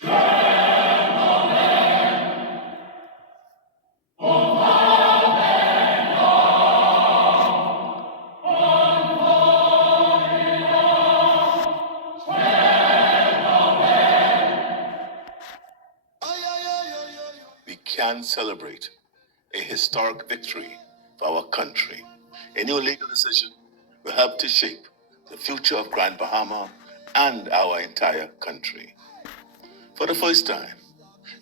We can celebrate a historic victory for our country. A new legal decision will help to shape the future of Grand Bahama and our entire country. For the first time,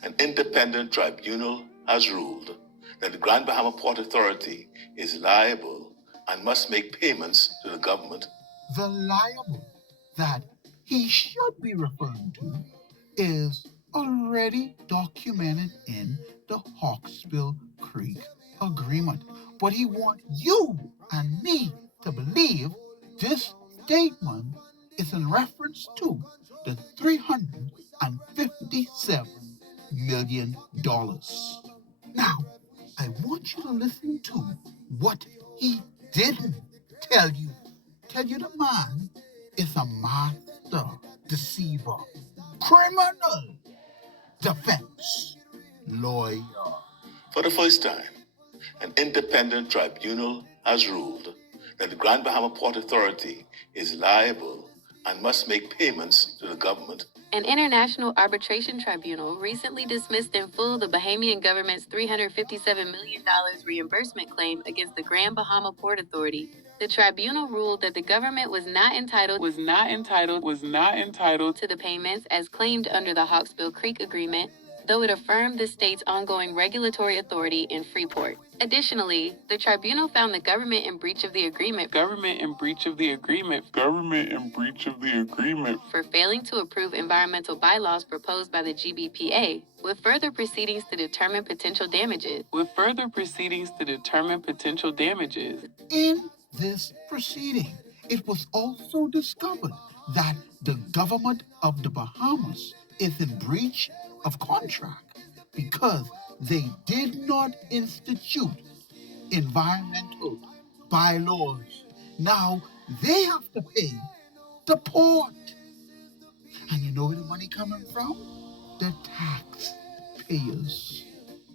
an independent tribunal has ruled that the Grand Bahama Port Authority is liable and must make payments to the government. The liable that he should be referring to is already documented in the Hawksbill Creek Agreement. But he wants you and me to believe this statement is in reference to the $357 million. Now, I want you to listen to what he didn't tell you. Tell you the man is a master deceiver, criminal defense lawyer. For the first time, an independent tribunal has ruled that the Grand Bahama Port Authority is liable and must make payments to the government. An international arbitration tribunal recently dismissed in full the Bahamian government's $357 million reimbursement claim against the Grand Bahama Port Authority. The tribunal ruled that the government was not entitled to the payments as claimed under the Hawksbill Creek Agreement, though it affirmed the state's ongoing regulatory authority in Freeport. Additionally, the tribunal found the government in breach of the agreement for failing to approve environmental bylaws proposed by the GBPA, with further proceedings to determine potential damages. In this proceeding, it was also discovered that the government of the Bahamas is in breach of contract because they did not institute environmental bylaws. Now they have to pay the port. And you know where the money coming from? The taxpayers.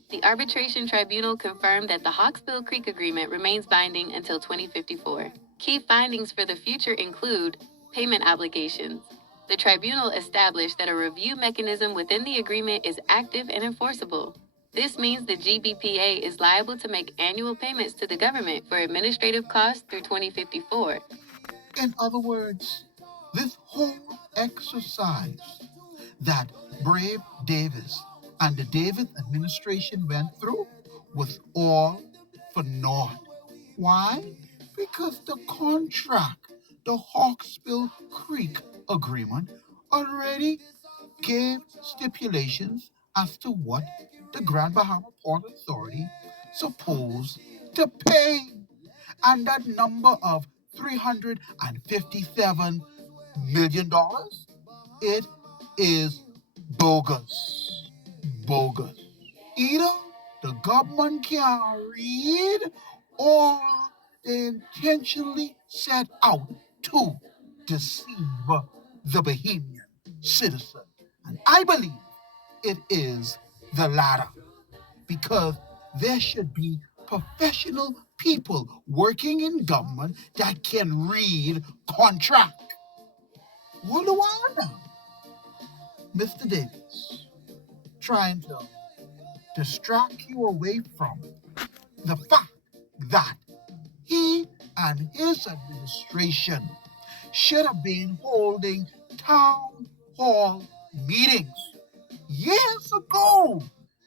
The arbitration tribunal confirmed that the Hawksbill Creek Agreement remains binding until 2054. Key findings for the future include payment obligations. The tribunal established that a review mechanism within the agreement is active and enforceable. This means the GBPA is liable to make annual payments to the government for administrative costs through 2054. In other words, this whole exercise that Brave Davis and the Davis administration went through was all for naught. Why? Because the contract, the Hawksbill Creek Agreement, already gave stipulations as to what the Grand Bahama Port Authority supposed to pay. And that number of $357 million, it is bogus. Bogus. Either the government can read or they intentionally set out to deceive the Bahamian citizen. And I believe it is the latter, because there should be professional people working in government that can read contract. What do I know? Mr. Davis, trying to distract you away from the fact that he and his administration should have been holding town hall meetings years ago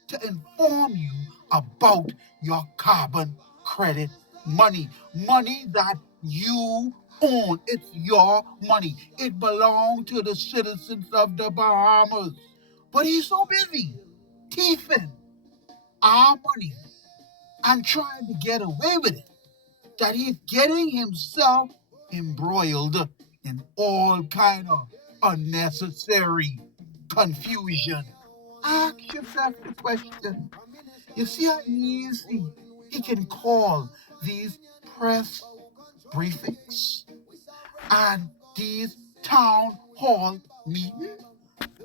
to inform you about your carbon credit money that you own. It's your money. It belongs to the citizens of the Bahamas. But he's so busy thieving our money and trying to get away with it that he's getting himself embroiled in all kind of unnecessary confusion. Ask yourself the question. You see how easy he can call these press briefings and these town hall meetings?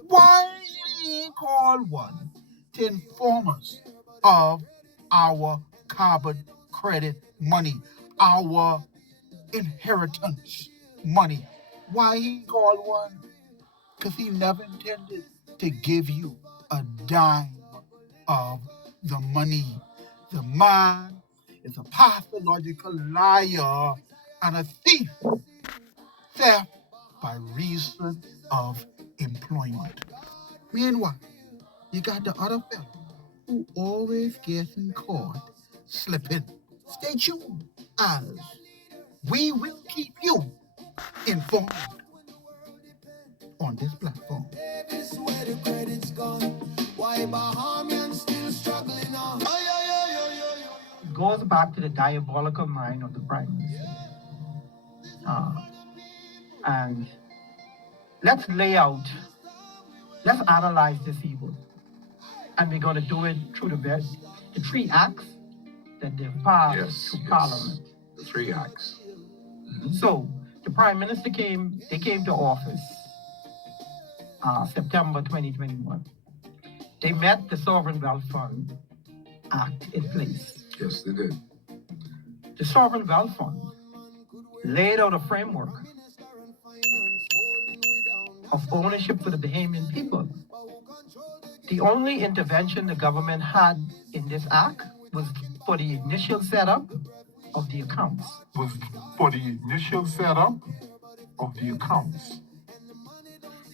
Why called one to inform us of our carbon credit money, our inheritance money. Why he called one? Because he never intended to give you a dime of the money. The man is a pathological liar and a thief. Theft by reason of employment. Meanwhile, you got the other fellow who always gets caught slipping. Stay tuned as we will keep you informed on this platform. This is where the credit's gone. Why Bahamian still struggling on? It goes back to the diabolical mind of the Prime Minister. And let's analyze this evil. And we're going to do it through the three acts that they've passed through Parliament. The three acts. Mm-hmm. So the Prime Minister came to office September 2021. They met the Sovereign Wealth Fund Act in place. Yes, they did. The Sovereign Wealth Fund laid out a framework of ownership for the Bahamian people. The only intervention the government had in this act was for the initial setup of the accounts.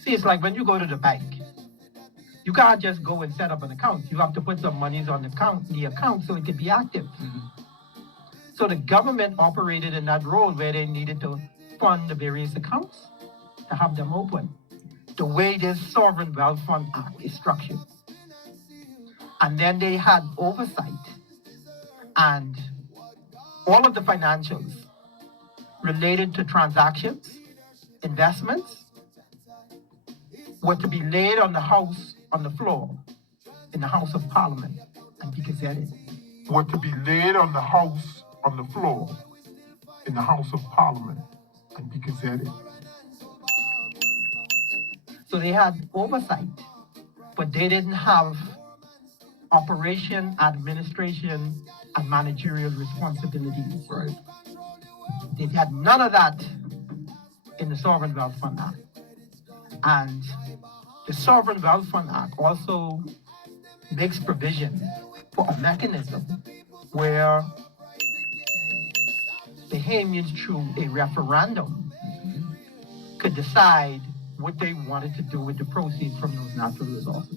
See, it's like when you go to the bank, you can't just go and set up an account. You have to put some monies on the account so it can be active. Mm-hmm. So the government operated in that role where they needed to fund the various accounts to have them open. The way this Sovereign Wealth Fund Act is structured. And then they had oversight, and all of the financials related to transactions, investments, were to be laid on the floor in the House of Parliament and be gazetted. So they had oversight, but they didn't have operation, administration, and managerial responsibilities. Right. They had none of that in the Sovereign Wealth Fund Act. And the Sovereign Wealth Fund Act also makes provision for a mechanism where Bahamians, through a referendum, could decide what they wanted to do with the proceeds from those natural resources.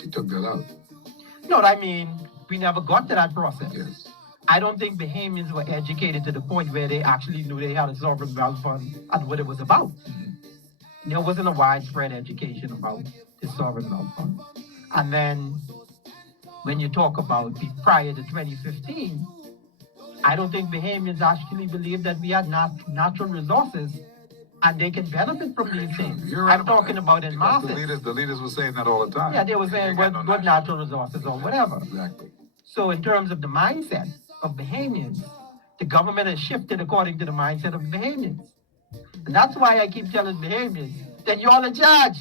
He took that out. No, I mean, we never got to that process. Yes. I don't think Bahamians were educated to the point where they actually knew they had a sovereign wealth fund and what it was about. Mm-hmm. There wasn't a widespread education about the sovereign wealth fund. And then when you talk about prior to 2015, I don't think Bahamians actually believed that we had natural resources and they can benefit from these things. I'm talking about in masses. The leaders were saying that all the time. Yeah, they were saying what natural resources or whatever. Exactly. So in terms of the mindset of Bahamians, the government has shifted according to the mindset of Bahamians. And that's why I keep telling Bahamians that you're in charge.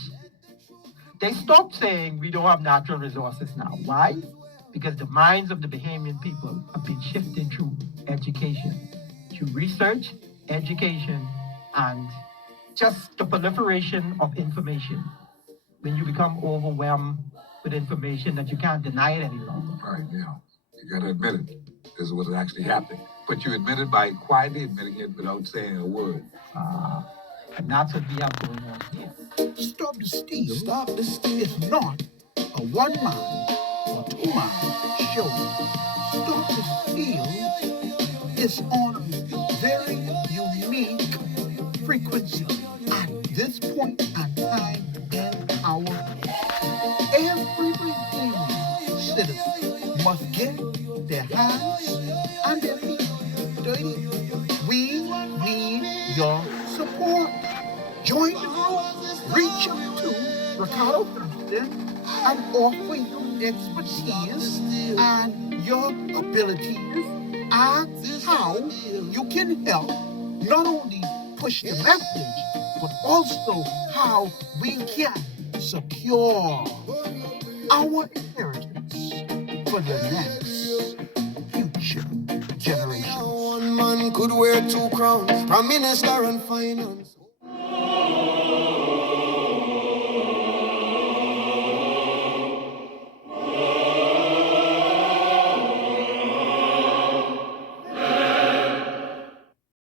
They stopped saying we don't have natural resources now. Why? Because the minds of the Bahamian people have been shifted through education, through research, education, and just the proliferation of information. When you become overwhelmed with information that you can't deny it any longer. Right, yeah. You got to admit it. This is what's actually happening. But you admit it by quietly admitting it without saying a word. And that's what we have going on here. Stop the steal. Stop the steal. It's not a one-man or two-man show. Stop the steal is on a very unique frequency at this point and time in our life. Every Bahamian citizen must get their hands and their feet dirty. We need your support. Join the group. Reach out to Ricardo Thurston and offer your expertise and your abilities, ask how you can help not only push the message, but also how we can secure our inheritance for the next future generations. One man could wear two crowns, prime minister and finance.